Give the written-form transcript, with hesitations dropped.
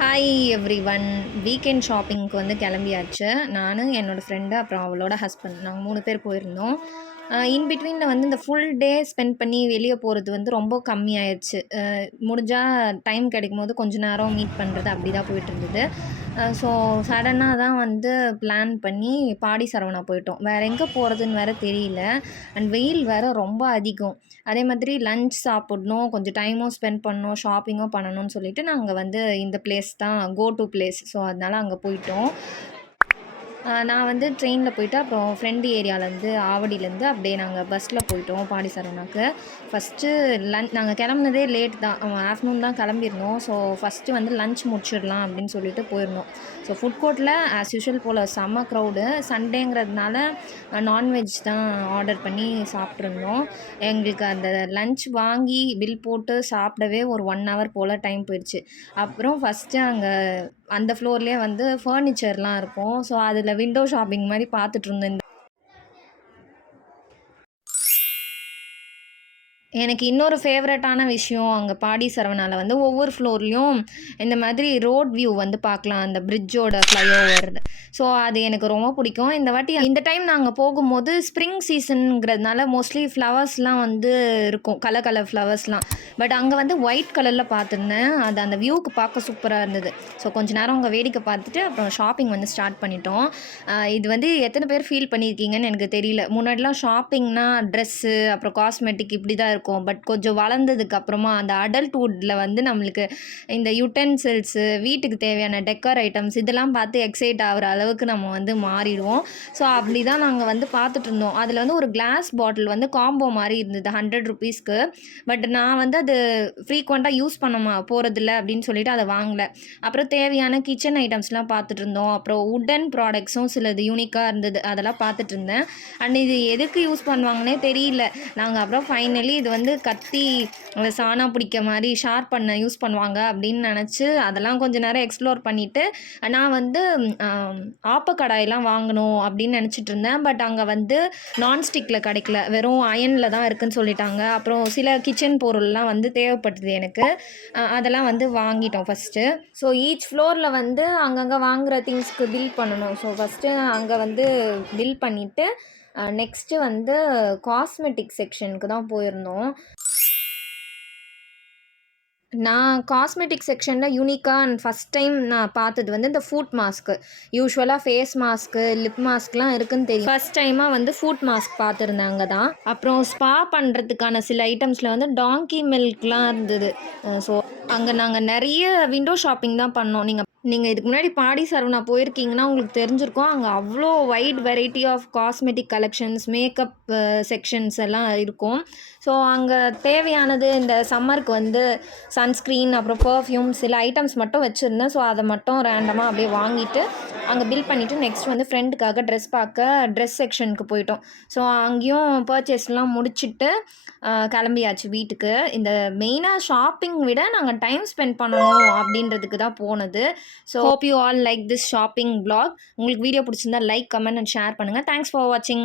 Hi everyone. Weekend ஷாப்பிங்க்கு வந்து கிளம்பியாச்சு. நானு, என்னோடய ஃப்ரெண்டு, அப்புறம் அவளோட ஹஸ்பண்ட். நாங்கள் 3 பேர் போயிருந்தோம். இன் பிட்வீனில் வந்து இந்த ஃபுல் டே ஸ்பெண்ட் பண்ணி வெளியே போகிறது வந்து ரொம்ப கம்மியாயிடுச்சு. முடிஞ்சால் டைம் கிடைக்கும்போது கொஞ்ச நேரம் மீட் பண்ணுறது அப்படி தான் போயிட்டுருந்தது. ஸோ சடனாக தான் வந்து பிளான் பண்ணி பாடி சரவணா போயிட்டோம். வேறு எங்கே போகிறதுன்னு வேறு தெரியல. அண்ட் வெயில் வேறு ரொம்ப அதிகம். அதே மாதிரி லஞ்ச் சாப்பிடணும், கொஞ்சம் டைமும் ஸ்பெண்ட் பண்ணணும், ஷாப்பிங்கும் பண்ணணும்னு சொல்லிட்டு நாங்கள் வந்து இந்த பிளேஸ் தான் கோ டு பிளேஸ். ஸோ அதனால் அங்கே போயிட்டோம். நான் வந்து ட்ரெயினில் போயிட்டு அப்புறம் ஃப்ரெண்டு ஏரியாவிலேருந்து ஆவடியிலேருந்து அப்படியே நாங்கள் பஸ்ஸில் போயிட்டோம் பாடி சரவணாக்கு. ஃபஸ்ட்டு நாங்கள் கிளம்புனதே லேட் தான். ஆஃப்டர்நூன் தான் கிளம்பியிருந்தோம். ஸோ ஃபஸ்ட்டு வந்து லஞ்ச் முடிச்சிடலாம் அப்படின்னு சொல்லிட்டு போயிருந்தோம். ஸோ ஃபுட் கோர்ட்டில் ஆஸ் யூஷுவல் போல் செம்ம க்ரௌடு. சண்டேங்கிறதுனால நான்வெஜ் தான் ஆர்டர் பண்ணி சாப்பிட்ருந்தோம். எங்களுக்கு அந்த லஞ்ச் வாங்கி பில் போட்டு சாப்பிடவே ஒரு 1 ஹவர் போல் டைம் போயிடுச்சு. அப்புறம் ஃபஸ்ட்டு அங்கே அந்த ஃப்ளோர்லேயே வந்து ஃபர்னிச்சர்லாம் இருக்கும். ஸோ அதில் விண்டோ ஷாப்பிங் மாதிரி பார்த்துட்ருந்தேன். எனக்கு இன்னொரு ஃபேவரட்டான விஷயம் அங்கே பாடி சரவணாவில் வந்து ஒவ்வொரு ஃப்ளோர்லேயும் இந்த மாதிரி ரோட் வியூ வந்து பார்க்கலாம், அந்த பிரிட்ஜோட ஃப்ளைஓவர். ஸோ அது எனக்கு ரொம்ப பிடிக்கும். இந்த டைம் நாங்கள் போகும்போது ஸ்ப்ரிங் சீசனுங்கிறதுனால மோஸ்ட்லி ஃப்ளவர்ஸ்லாம் வந்து இருக்கும், கலர் கலர் ஃப்ளவர்ஸ்லாம். பட் அங்கே வந்து ஒயிட் கலரில் பார்த்துருந்தேன். அது அந்த வியூவுக்கு பார்க்க சூப்பராக இருந்தது. ஸோ கொஞ்சம் நேரம் அங்கே வேடிக்கை பார்த்துட்டு அப்புறம் ஷாப்பிங் வந்து ஸ்டார்ட் பண்ணிட்டோம். இது வந்து எத்தனை பேர் ஃபீல் பண்ணியிருக்கீங்கன்னு எனக்கு தெரியல. முன்னாடிலாம் ஷாப்பிங்னா ட்ரெஸ்ஸு அப்புறம் காஸ்மெட்டிக் இப்படி தான் இருக்கும். பட் கொஞ்சம் வளர்ந்ததுக்கு அப்புறமா அந்த அடல்ட்ஹுட்டில் வந்து நம்மளுக்கு இந்த யுட்டென்சில்ஸு, வீட்டுக்கு தேவையான டெக்கர் ஐட்டம்ஸ் இதெல்லாம் பார்த்து எக்ஸைட் ஆகிற அளவுக்கு நம்ம வந்து மாறிடுவோம். ஸோ அப்படி தான் நாங்கள் வந்து பார்த்துட்டு இருந்தோம். அதில் வந்து ஒரு கிளாஸ் பாட்டில் வந்து காம்போ மாதிரி இருந்தது 100 ருபீஸ்க்கு. பட் நான் வந்து அது ஃப்ரீக்வெண்ட்டாக யூஸ் பண்ண போகிறதில்ல அப்படின்னு சொல்லிட்டு அதை வாங்கலை. அப்புறம் தேவையான கிச்சன் ஐட்டம்ஸ்லாம் பார்த்துட்டு இருந்தோம். அப்புறம் உட்டன் ப்ராடக்ட்ஸும் சிலது யூனிக்காக இருந்தது, அதெல்லாம் பார்த்துட்டு இருந்தேன். அண்ட் இது எதுக்கு யூஸ் பண்ணுவாங்கன்னே தெரியல. நாங்கள் அப்புறம் ஃபைனலி இது வந்து கத்தி சாணா பிடிக்க மாதிரி ஷார்ப் பண்ண யூஸ் பண்ணுவாங்க அப்படின்னு நினச்சி அதெல்லாம் கொஞ்சம் நேரம் எக்ஸ்ப்ளோர் பண்ணிவிட்டு நான் வந்து ஆப்பக்கடாயெல்லாம் வாங்கணும் அப்படின்னு நினச்சிட்டு இருந்தேன். பட் அங்கே வந்து நான்ஸ்டிக்கில் கிடைக்கல, வெறும் அயனில் தான் இருக்குதுன்னு சொல்லிட்டாங்க. அப்புறம் சில கிச்சன் பொருள்லாம் வந்து தேவைப்பட்டது எனக்கு. அதெல்லாம் வந்து வாங்கிட்டோம் ஃபஸ்ட்டு. ஸோ ஈச் ஃப்ளோரில் வந்து அங்கங்கே வாங்குகிற திங்ஸ்க்கு பில் பண்ணணும். ஸோ ஃபஸ்ட்டு அங்கே வந்து பில் பண்ணிவிட்டு நெக்ஸ்ட்டு வந்து காஸ்மெட்டிக் செக்ஷனுக்கு தான் போயிருந்தோம். நான் காஸ்மெட்டிக் செக்ஷனில் யூனிக்காக அண்ட் ஃபஸ்ட் டைம் நான் பார்த்தது வந்து இந்த ஃபுட் மாஸ்க்கு. யூஸ்வலாக ஃபேஸ் மாஸ்க்கு, லிப் மாஸ்க்லாம் இருக்குதுன்னு தெரியும். ஃபஸ்ட் டைமாக வந்து ஃபுட் மாஸ்க் பார்த்துருந்தேன் அங்கே தான். அப்புறம் ஸ்பா பண்ணுறதுக்கான சில ஐட்டம்ஸில் வந்து டாங்கி மில்க்லாம் இருந்தது. ஸோ அங்கே நாங்கள் நிறைய விண்டோ ஷாப்பிங் தான் பண்ணோம். நீங்கள் இதுக்கு முன்னாடி பாடி சரவணா போயிருக்கீங்கன்னா உங்களுக்கு தெரிஞ்சிருக்கும். அங்கே அவ்வளோ wide variety of cosmetic collections, makeup sections எல்லாம் இருக்கும். ஸோ அங்கே தேவையானது இந்த சம்மருக்கு வந்து சன்ஸ்க்ரீன் அப்புறம் பர்ஃப்யூம் சில ஐட்டம்ஸ் மட்டும் வச்சுருந்தேன். ஸோ அதை மட்டும் ரேண்டமாக அப்படியே வாங்கிட்டு அங்கே பில் பண்ணிவிட்டு நெக்ஸ்ட் வந்து ஃப்ரெண்டுக்காக ட்ரெஸ் பார்க்க ட்ரெஸ் செக்ஷனுக்கு போயிட்டோம். ஸோ அங்கேயும் பர்ச்சேஸ்லாம் முடிச்சுட்டு கிளம்பியாச்சு வீட்டுக்கு. இந்த மெயினாக ஷாப்பிங் விட நாங்கள் டைம் ஸ்பெண்ட் பண்ணணும் அப்படின்றதுக்கு தான் போனது. So hope you all like this shopping vlog. உங்களுக்கு வீடியோ பிடிச்சிருந்தா லைக், கமெண்ட் அண்ட் ஷேர் பண்ணுங்கள். தேங்க்ஸ் ஃபார் வாட்சிங்.